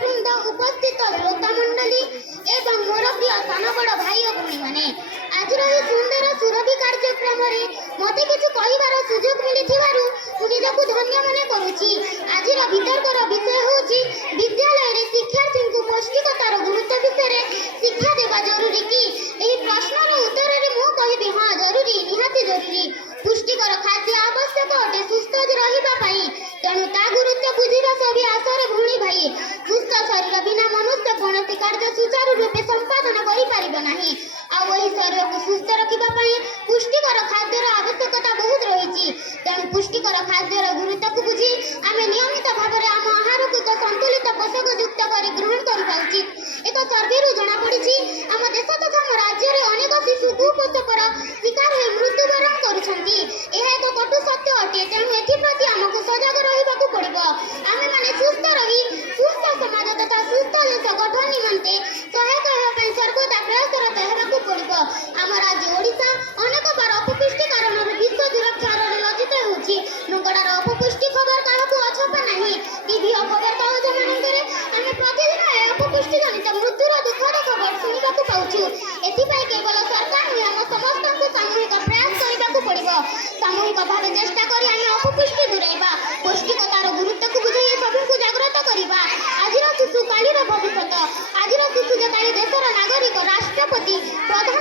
वृंद उपस्थित श्रोता मंडली एवं मोर प्रिय सान बड़ भाई और भूणी मैंने आज सुंदर सुरभि कार्यक्रम मत किसी कहबार सुजोग मिली निजक धन्य मन करुच्ची। आज वितर्कर विषय हूँ विद्यालय शिक्षार्थी को पौष्टिकतार गुरुत्व विषय शिक्षा देवा जरूरी कि प्रश्नर उत्तर में मु कहि हाँ जरूरी निहाती जरूरी पुष्टिकर खाद्य आवश्यक अटे सुस्थ रही तेणु ता गुरुत्व बुझा सभी आसर भूणी भाई सुस्थ शरीर बिना मनुष्य कौन कार्य सुचारू रूपे संपादन कर शरीर को सुस्थ रखापी पुष्टिकर खाद्यर आवश्यकता बहुत रही तेणु पुष्टिकर खाद्यर गुरुत्व को बुझी आम नियमित भाव में आम आहार को एक संतुलित पोषक युक्त कर ग्रहण करवा उचित। एक सर्वे जनापड़ी आम देश तथा आम राज्य में अनेक शिशु कुपोषकर शिकार हो मृत्युवरण कर कटु सत्य अटे तेणु एप्रति आमको सजग रहा पड़ो। आम मैंने सुस्थ रही सुस्थ समाज तथा सुस्थ देश गठन निमंते सहायक होगा सर्वदा प्रयासरत होगा पड़ो। आम राज्य ओडिशा अनेक बार अपपुष्टि कारण विश्व दुर्लक्षार लज्जित होगड़ार अपपुष्टि खबर क्या अछपा ना टीवी और खबर कागज मानक आम प्रतिदिन अपपुष्टि जनित मृत्युर दुखद खबर शुणा पाचु। एपाई केवल सरकार नुहे आम समस्त सामूहिक प्रयास करने पड़ो। सामूहिक भाव चेष्टा कर अपपुष्टि दूरेबा पौष्टिकतार गुरुत्व को बुझे सबको जागृत करवा। आज शिशु कालीर भविष्य आज शिशु जे काली देशर नागरिक राष्ट्रपति प्रधान